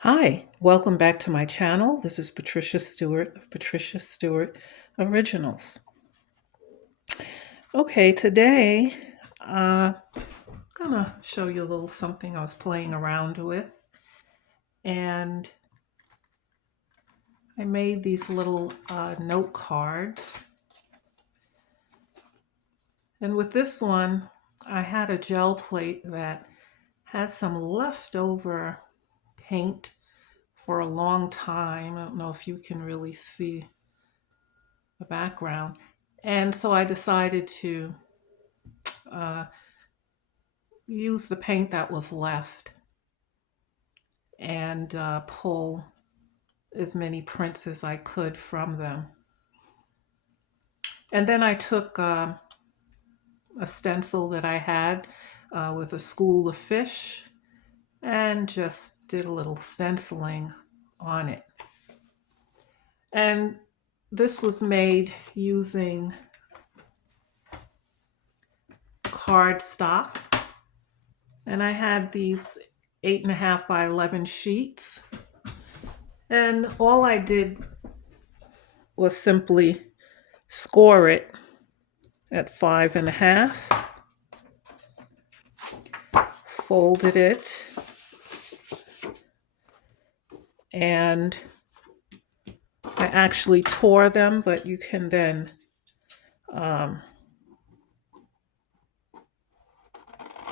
Hi, welcome back to my channel. This is Patricia Stuart of Patricia Stuart Originals. Okay, today I'm gonna show you a little something I was playing around with, and I made these little note cards. And with this one, I had a gel plate that had some leftover paint for a long time. I don't know if you can really see the background. And so I decided to uh, use the paint that was left and pull as many prints as I could from them. And then I took a stencil that I had with a school of fish and just did a little stenciling on it. And this was made using cardstock. And I had these 8.5 by 11 sheets. And all I did was simply score it at 5.5, folded it, and I actually tore them, but you can then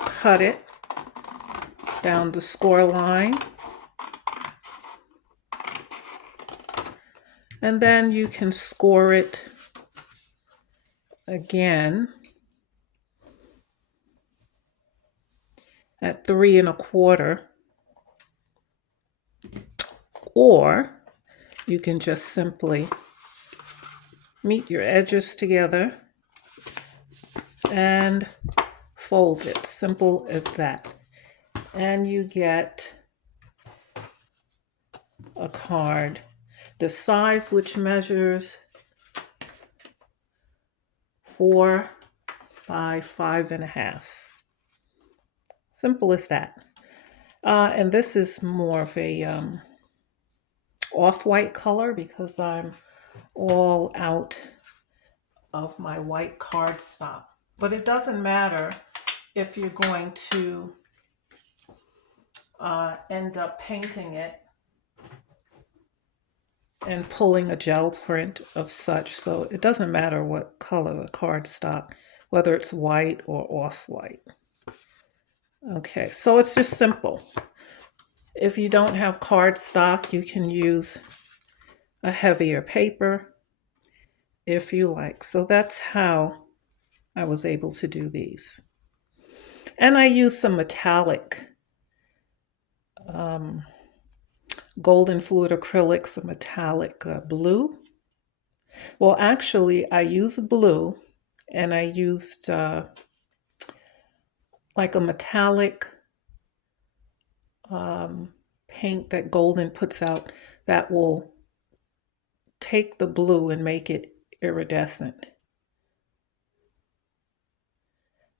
cut it down the score line. And then you can score it again at 3.25, or you can just simply meet your edges together and fold it. Simple as that. And you get a card, the size which measures 4 by 5.5. Simple as that. And this is more of a off-white color because I'm all out of my white cardstock. But it doesn't matter if you're going to end up painting it and pulling a gel print of such. So it doesn't matter what color the cardstock, whether it's white or off-white. Okay, so it's just simple. If you don't have cardstock, you can use a heavier paper if you like. So that's how I was able to do these. And I used some metallic golden fluid acrylics, a metallic blue. Well, actually, I used blue and I used like a metallic paint that Golden puts out that will take the blue and make it iridescent.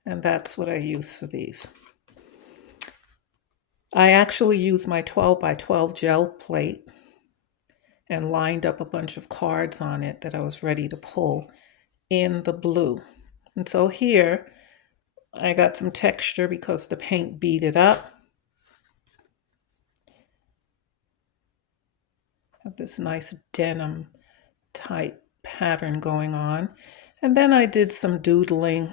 And that's what I use for these. I actually used my 12 by 12 gel plate and lined up a bunch of cards on it that I was ready to pull in the blue. And so here I got some texture because the paint beat it up. Have this nice denim type pattern going on. And then I did some doodling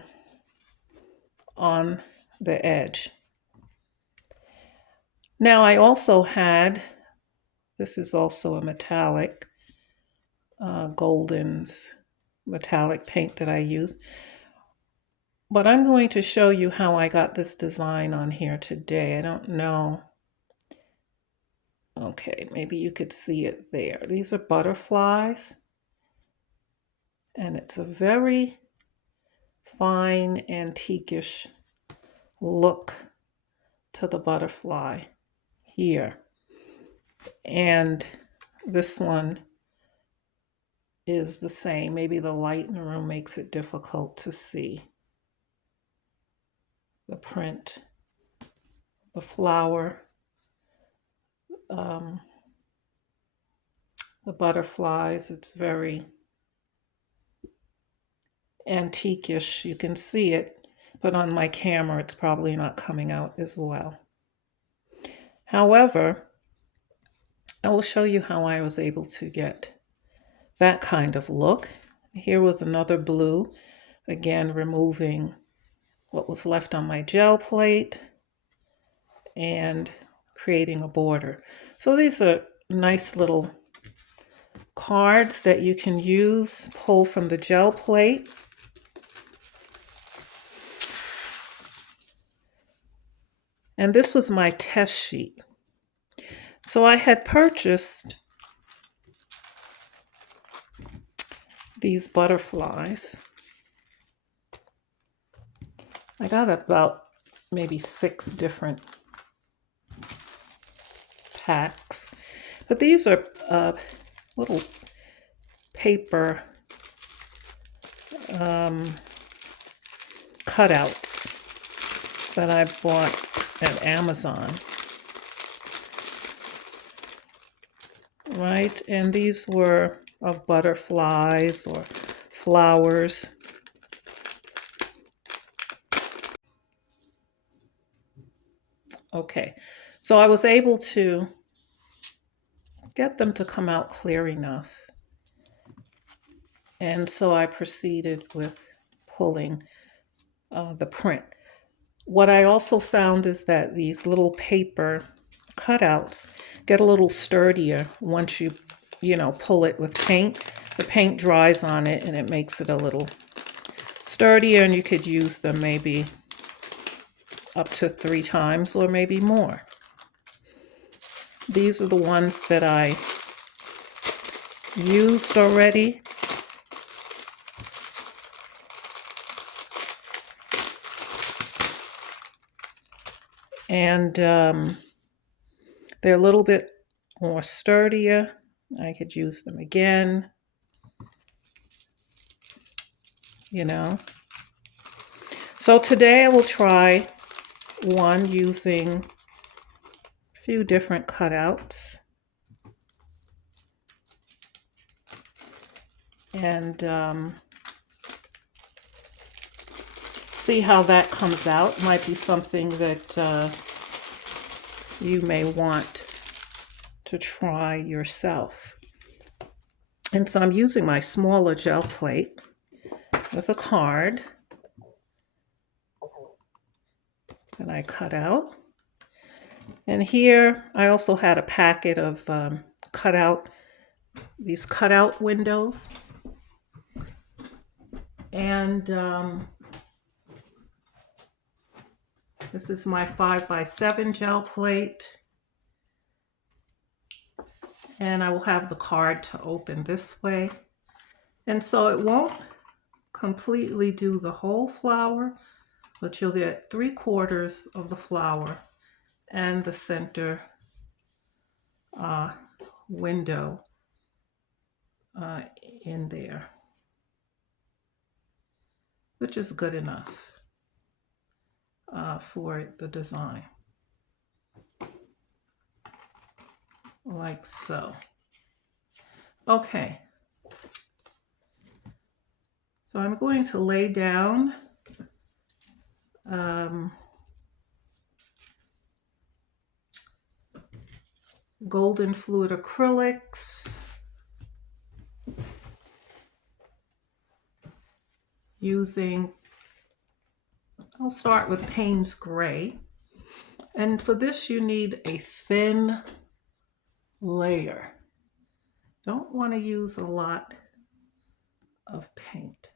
on the edge. Now I also had, this is also a metallic, Golden's metallic paint that I used. But I'm going to show you how I got this design on here today. I don't know. Okay, maybe you could see it there. These are butterflies. And it's a very fine, antiquish look to the butterfly here. And this one is the same. Maybe the light in the room makes it difficult to see the print, the flower, the butterflies. It's very antique-ish. You can see it, but on my camera it's probably not coming out as well. However, I will show you how I was able to get that kind of look. Here was another blue, again removing what was left on my gel plate and creating a border. So these are nice little cards that you can use, pull from the gel plate. And this was my test sheet. So I had purchased these butterflies. I got about maybe 6 different packs. But these are little paper cutouts that I bought at Amazon. Right, and these were of butterflies or flowers. Okay, so I was able to get them to come out clear enough. And so I proceeded with pulling the print. What I also found is that these little paper cutouts get a little sturdier once you pull it with paint. The paint dries on it and it makes it a little sturdier, and you could use them maybe up to 3 times or maybe more. These are the ones that I used already. And they're a little bit more sturdier. I could use them again, So today I will try one using a few different cutouts. And see how that comes out. Might be something that you may want to try yourself. And so I'm using my smaller gel plate with a card that I cut out. And here I also had a packet of these cutout windows. And this is my 5x7 gel plate. And I will have the card to open this way. And so it won't completely do the whole flower, but you'll get 3/4 of the flower and the center window in there, which is good enough for the design, like so. Okay, so I'm going to lay down golden fluid acrylics using, I'll start with Payne's Gray. And for this you need a thin layer. Don't want to use a lot of paint.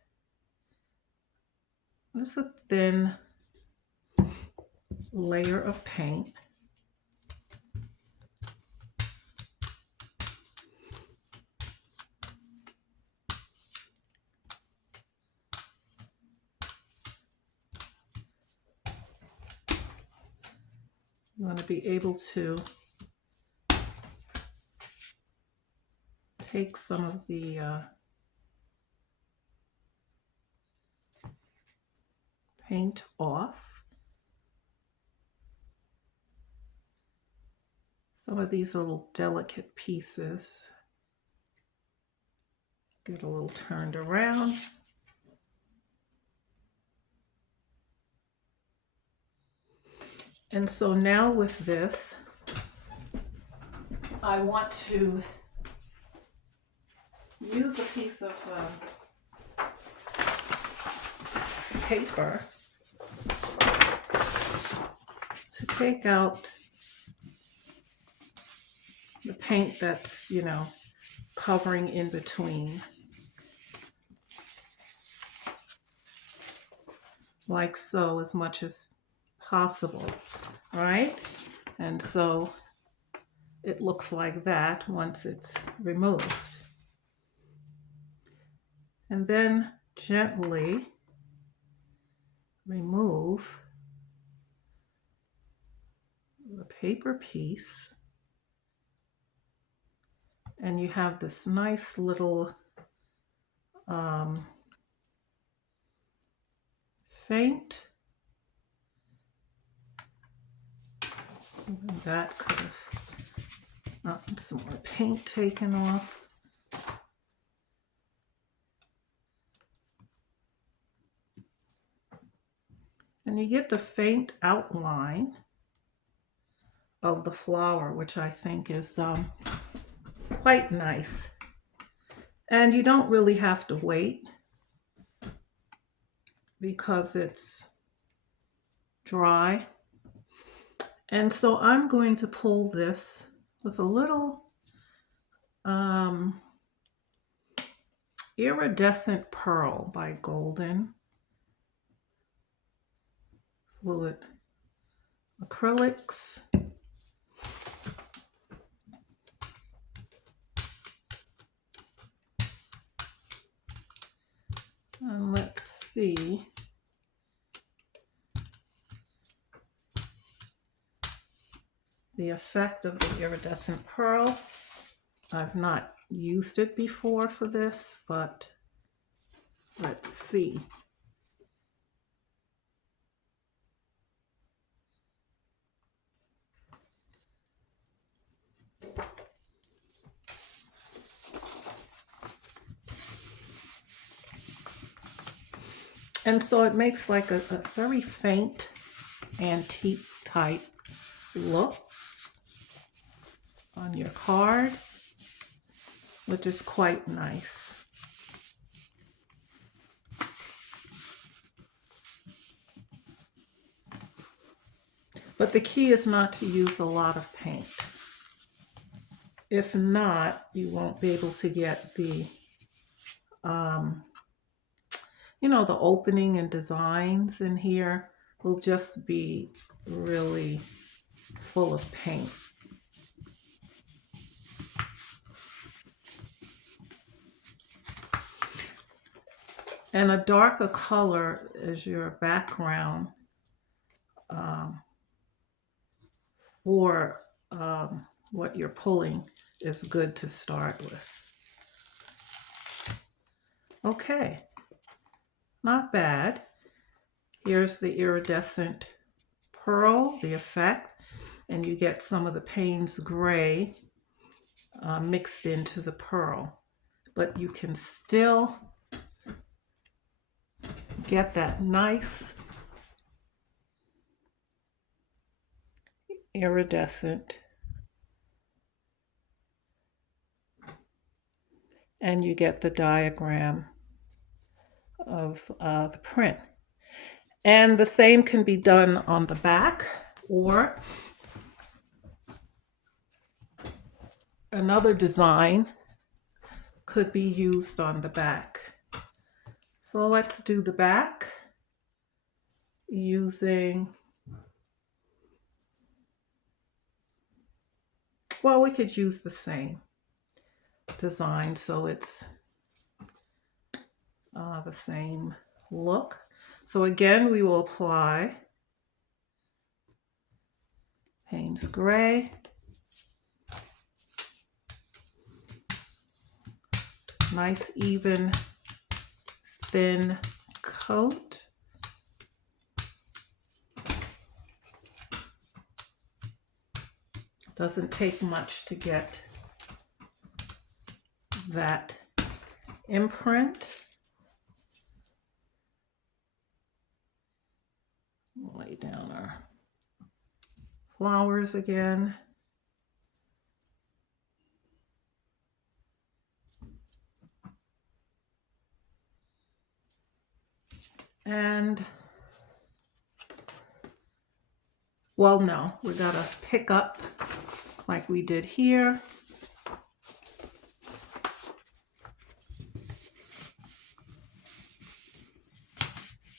This is a thin layer of paint. You want to be able to take some of the paint off. some of these little delicate pieces. Get a little turned around. And so now with this, I want to use a piece of paper to take out the paint that's, you know, covering in between. Like so, as much as possible, right? And so it looks like that once it's removed. And then gently remove the paper piece, and you have this nice little faint. That could have gotten some more paint taken off. And you get the faint outline of the flower, which I think is quite nice. And you don't really have to wait because it's dry. And so I'm going to pull this with a little Iridescent Pearl by Golden Fluid Acrylics. And let's see. The effect of the iridescent pearl. I've not used it before for this, but let's see. And so it makes like a very faint antique type look on your card, which is quite nice. But the key is not to use a lot of paint. If not, you won't be able to get the, you know, the opening and designs in here will just be really full of paint. And a darker color as your background for what you're pulling is good to start with. Okay, not bad. Here's the iridescent pearl, the effect, and you get some of the Payne's gray mixed into the pearl, but you can still get that nice iridescent, and you get the diagram of the print. And the same can be done on the back, or another design could be used on the back. So let's do the back using, well, we could use the same design so it's the same look. So again, we will apply Payne's gray, nice even thin coat. Doesn't take much to get that imprint. We'll lay down our flowers again. And, well, no, we gotta pick up like we did here.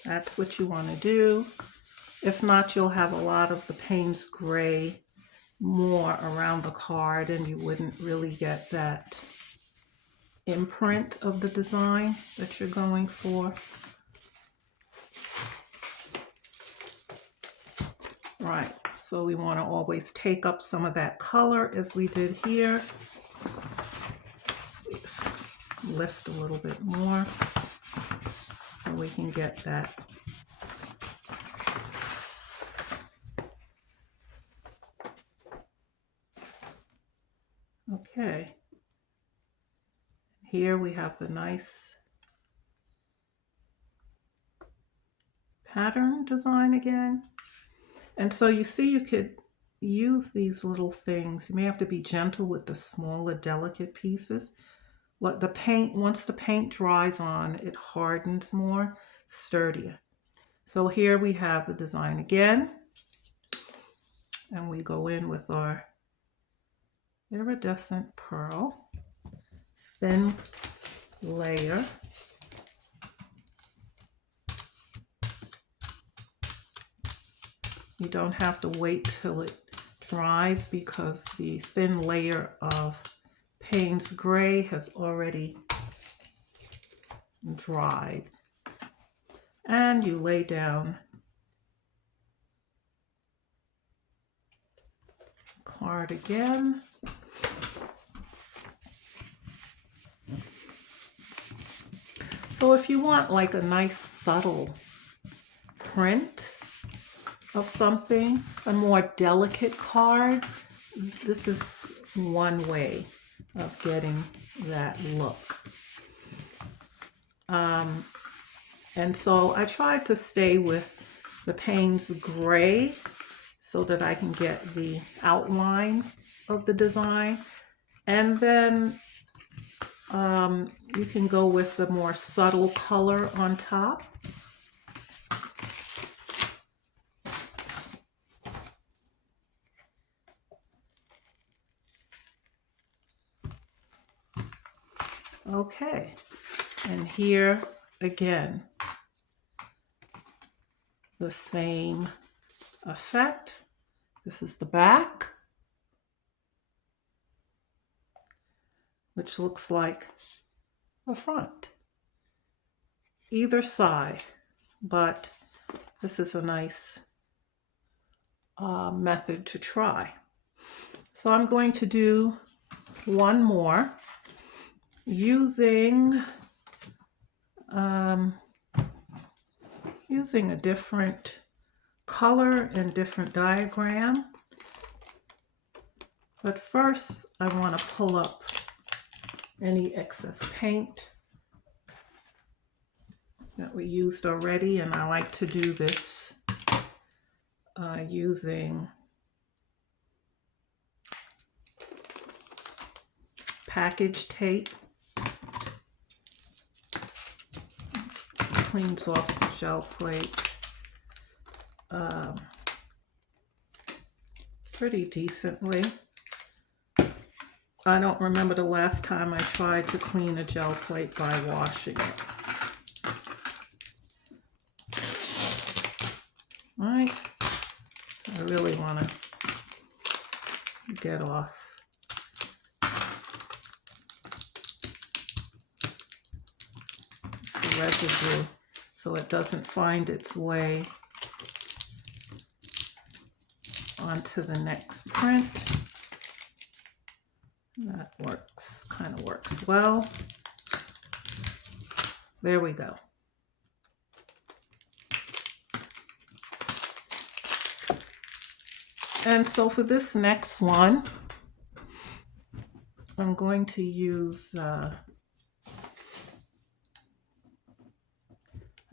That's what you want to do. If not, you'll have a lot of the Payne's gray more around the card and you wouldn't really get that imprint of the design that you're going for. Right, so we want to always take up some of that color as we did here. Let's see, lift a little bit more so we can get that. Okay, here we have the nice pattern design again. And so you see you could use these little things. You may have to be gentle with the smaller, delicate pieces. What the paint, once the paint dries on, it hardens more, sturdier. So here we have the design again. And we go in with our iridescent pearl, thin layer. You don't have to wait till it dries because the thin layer of Payne's gray has already dried. And you lay down card again. So if you want like a nice subtle print of something, a more delicate card, this is one way of getting that look. And so I tried to stay with the Payne's gray so that I can get the outline of the design. And then you can go with the more subtle color on top. Okay, and here again, the same effect. This is the back, which looks like the front. Either side, but this is a nice method to try. So I'm going to do one more using using a different color and different diagram. But first I want to pull up any excess paint that we used already, and I like to do this using package tape. Cleans off the gel plates pretty decently. I don't remember the last time I tried to clean a gel plate by washing it. All right, I really want to get off the residue so it doesn't find its way onto the next print. That works, kind of works well. There we go. And so for this next one, I'm going to use, I'm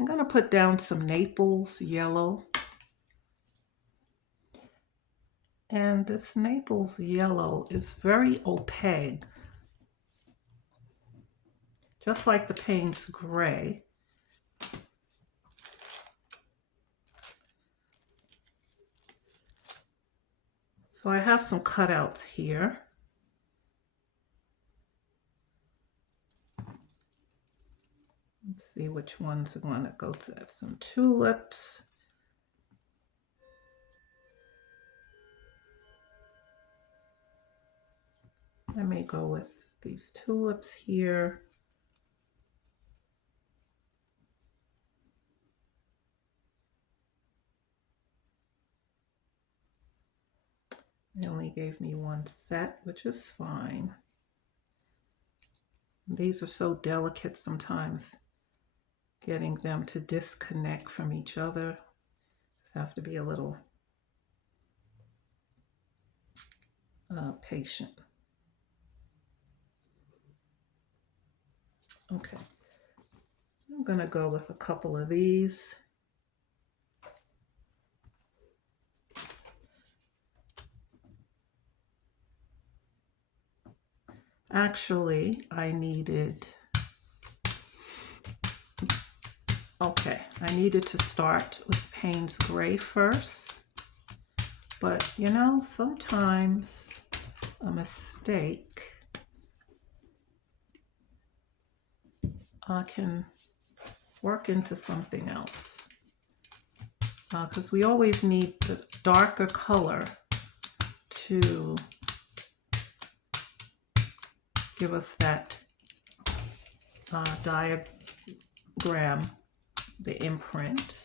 going to put down some Naples yellow. And this Naples yellow is very opaque, just like the Payne's gray. So I have some cutouts here. Let's see which ones I want to go to. I have some tulips. I may go with these tulips here. They only gave me one set, which is fine. These are so delicate sometimes, getting them to disconnect from each other. Just have to be a little patient. Okay, I'm gonna go with a couple of these. Actually, I needed to start with Payne's Gray first, but you know, sometimes a mistake can work into something else, because we always need the darker color to give us that diagram, the imprint.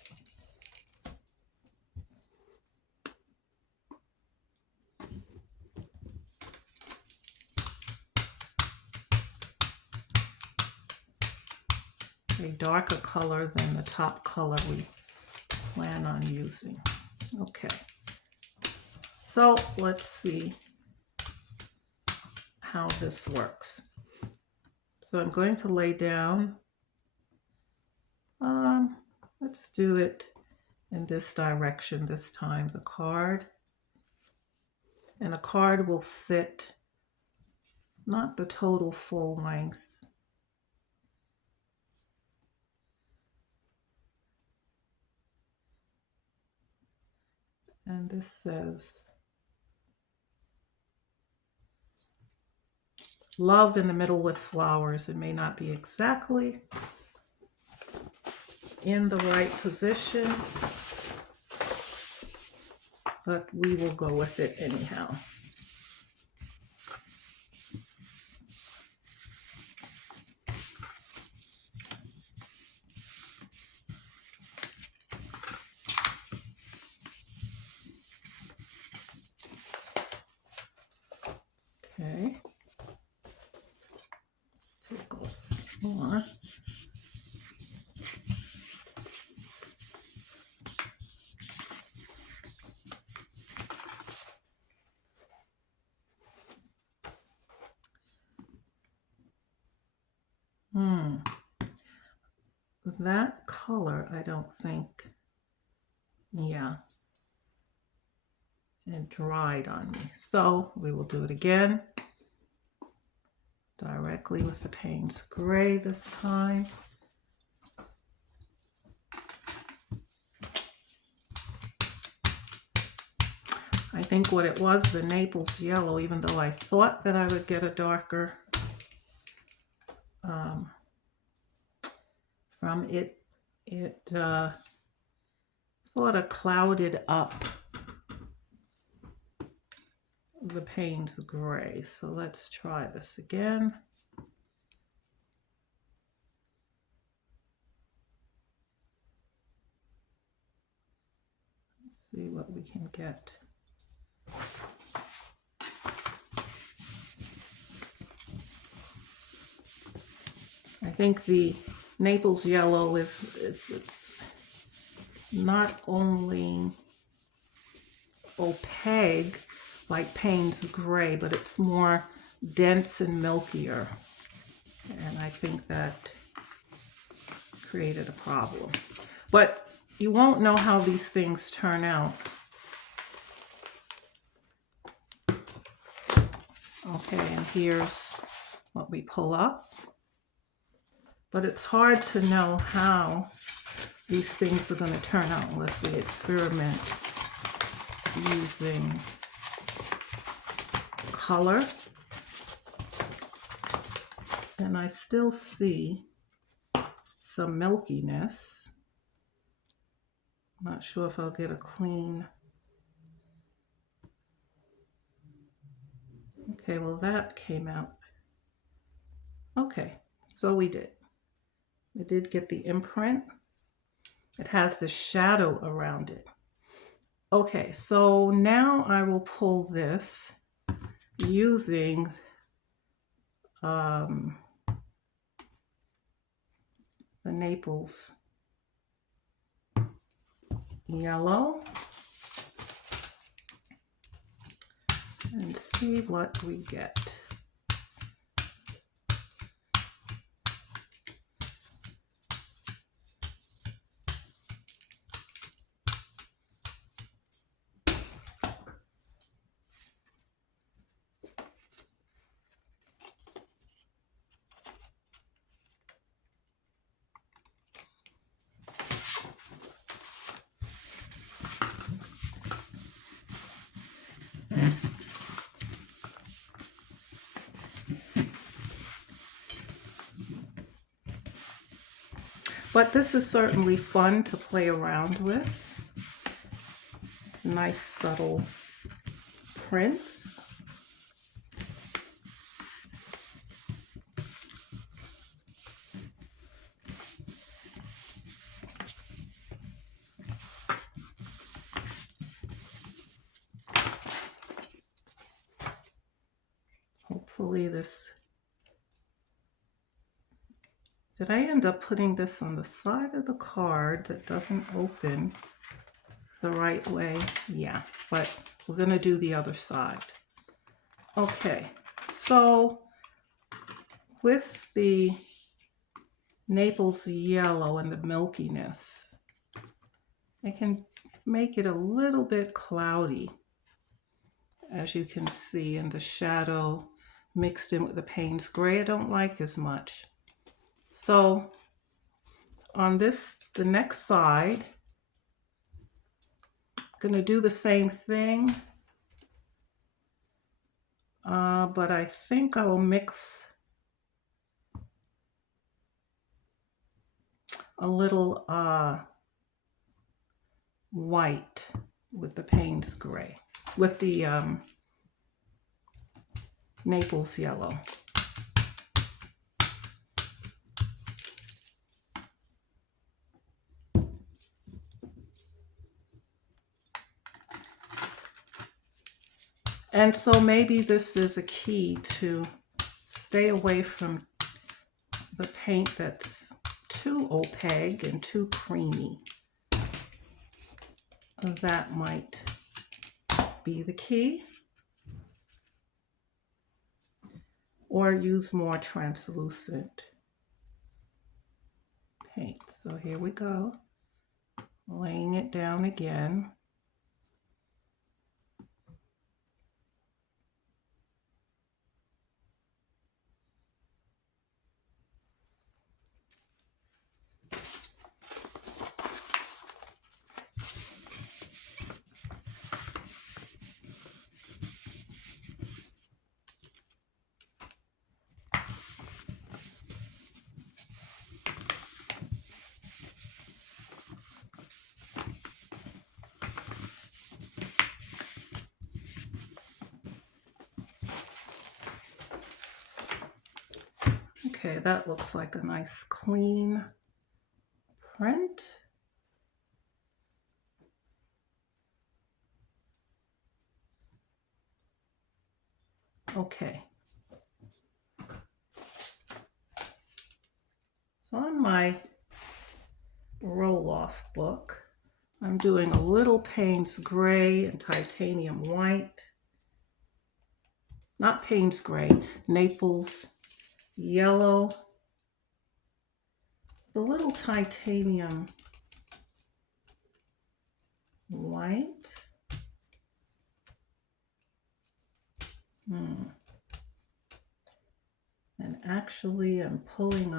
A darker color than the top color we plan on using. Okay, so let's see how this works. So I'm going to lay down, let's do it in this direction this time, the card. And the card will sit not the total full length. And this says, love in the middle with flowers. It may not be exactly in the right position, but we will go with it anyhow. Okay, let's take off some more. That color, I don't think, yeah, it dried on me. So we will do it again, directly with the Payne's Gray this time. I think what it was, the Naples yellow, even though I thought that I would get a darker from it, it sort of clouded up the Payne's Gray. So let's try this again. Let's see what we can get. I think the Naples yellow it's not only opaque like Payne's Gray, but it's more dense and milkier. And I think that created a problem. But you won't know how these things turn out. Okay, and here's what we pull up. But it's hard to know how these things are going to turn out unless we experiment using color. And I still see some milkiness. I'm not sure if I'll get a clean. Okay, well that came out. Okay, so we did get the imprint. It has the shadow around it. Okay, so now I will pull this using the Naples yellow and see what we get. But this is certainly fun to play around with. Nice subtle prints. Hopefully this. Did I end up putting this on the side of the card that doesn't open the right way? Yeah, but we're going to do the other side. Okay, so with the Naples yellow and the milkiness, I can make it a little bit cloudy, as you can see, and the shadow mixed in with the Payne's Gray I don't like as much. So on this, the next side, I'm going to do the same thing, but I think I will mix a little white with the Payne's Gray, with the Naples yellow. And so maybe this is a key to stay away from the paint that's too opaque and too creamy. That might be the key. Or use more translucent paint. So here we go, laying it down again. Okay, that looks like a nice clean print. Okay. So on my roll-off book, I'm doing a little Payne's Gray and Titanium White. Not Payne's Gray, Naples Yellow. The little Titanium White. And actually I'm pulling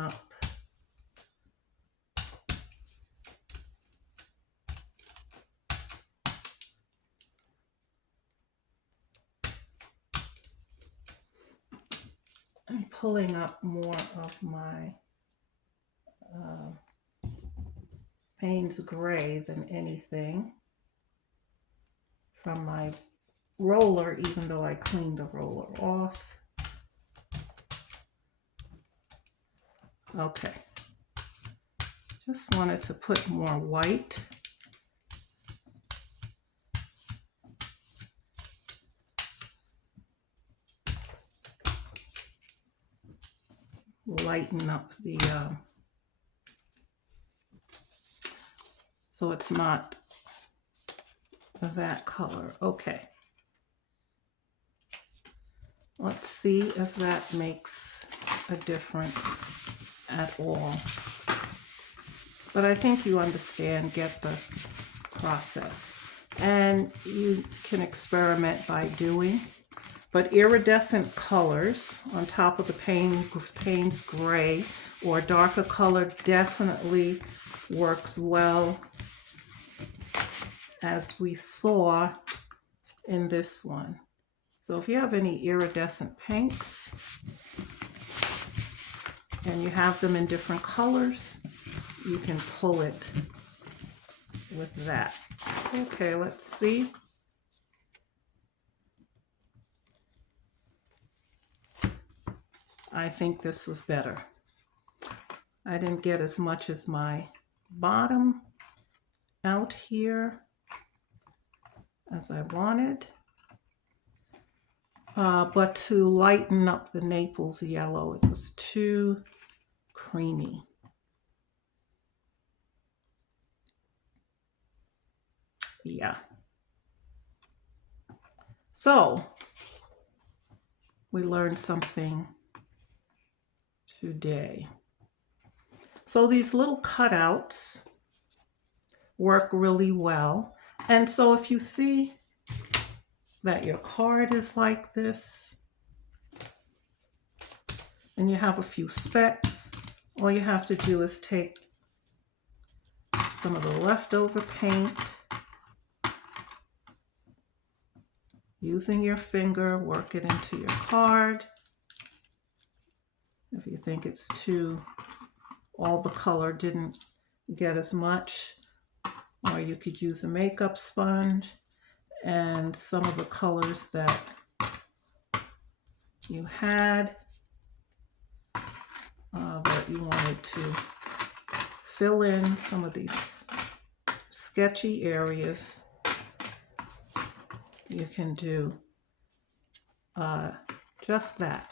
up more of my Payne's Gray than anything from my roller, even though I cleaned the roller off. Okay, just wanted to put more white. Lighten up the, so it's not that color. Okay. Let's see if that makes a difference at all. But I think you understand, get the process. And you can experiment by doing. But iridescent colors on top of the Payne's Gray or darker color definitely works well, as we saw in this one. So if you have any iridescent paints and you have them in different colors, you can pull it with that. Okay, let's see. I think this was better. I didn't get as much as my bottom out here as I wanted. But to lighten up the Naples yellow, it was too creamy. Yeah. So we learned something today. So these little cutouts work really well. And so if you see that your card is like this and you have a few specks, all you have to do is take some of the leftover paint, using your finger, work it into your card. If you think it's too, all the color didn't get as much, or you could use a makeup sponge and some of the colors that you had that you wanted to fill in some of these sketchy areas. You can do just that.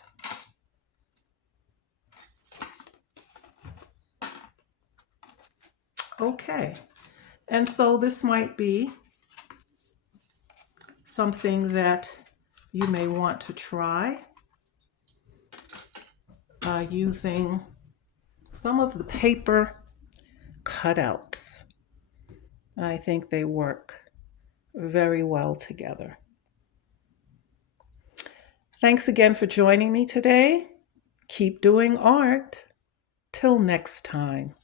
Okay, and so this might be something that you may want to try using some of the paper cutouts. I think they work very well together. Thanks again for joining me today. Keep doing art. Till next time.